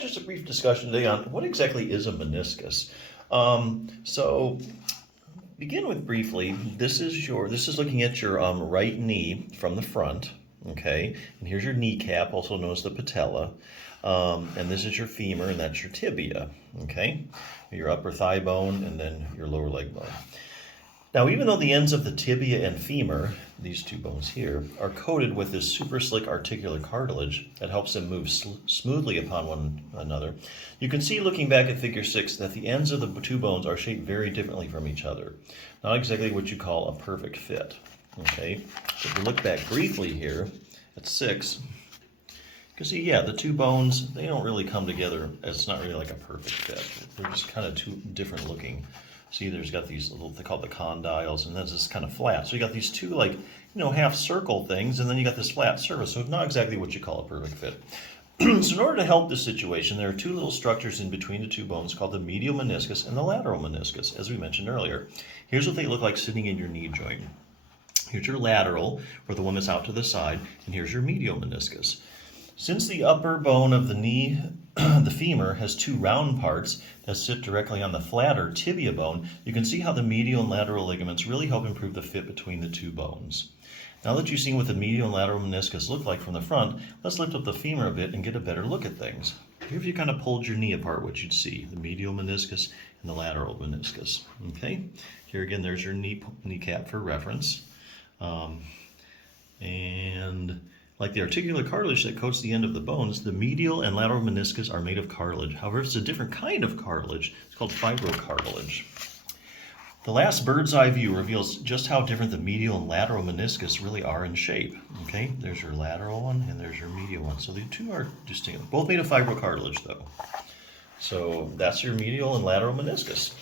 just a brief discussion today on what exactly is a meniscus. So begin with briefly, this is looking at your right knee from the front, okay? And here's your kneecap, also known as the patella. And this is your femur, and that's your tibia, okay? Your upper thigh bone, and then your lower leg bone. Now, even though the ends of the tibia and femur, these two bones here, are coated with this super slick articular cartilage that helps them move smoothly upon one another, you can see looking back at figure 6 that the ends of the two bones are shaped very differently from each other. Not exactly what you call a perfect fit, okay? So if we look back briefly here at 6, you can see, yeah, the two bones, they don't really come together. It's not really like a perfect fit. They're just kind of two different looking. See, there's got these little, they call the condyles, and this is kind of flat. So you got these two, like, half circle things, and then you got this flat surface. So it's not exactly what you call a perfect fit. So in order to help this situation, there are two little structures in between the two bones called the medial meniscus and the lateral meniscus, as we mentioned earlier. Here's what they look like sitting in your knee joint. Here's your lateral, or the one that's out to the side, and here's your medial meniscus. Since the upper bone of the knee, the femur, has two round parts that sit directly on the flatter tibia bone, you can see how the medial and lateral ligaments really help improve the fit between the two bones. Now that you've seen what the medial and lateral meniscus look like from the front, let's lift up the femur a bit and get a better look at things. Here, if you kind of pulled your knee apart, what you'd see, the medial meniscus and the lateral meniscus. Okay, here again, there's your kneecap for reference. And like the articular cartilage that coats the end of the bones, the medial and lateral meniscus are made of cartilage. However, it's a different kind of cartilage. It's called fibrocartilage. The last bird's eye view reveals just how different the medial and lateral meniscus really are in shape. Okay, there's your lateral one and there's your medial one. So the two are distinct. Both made of fibrocartilage though. So that's your medial and lateral meniscus.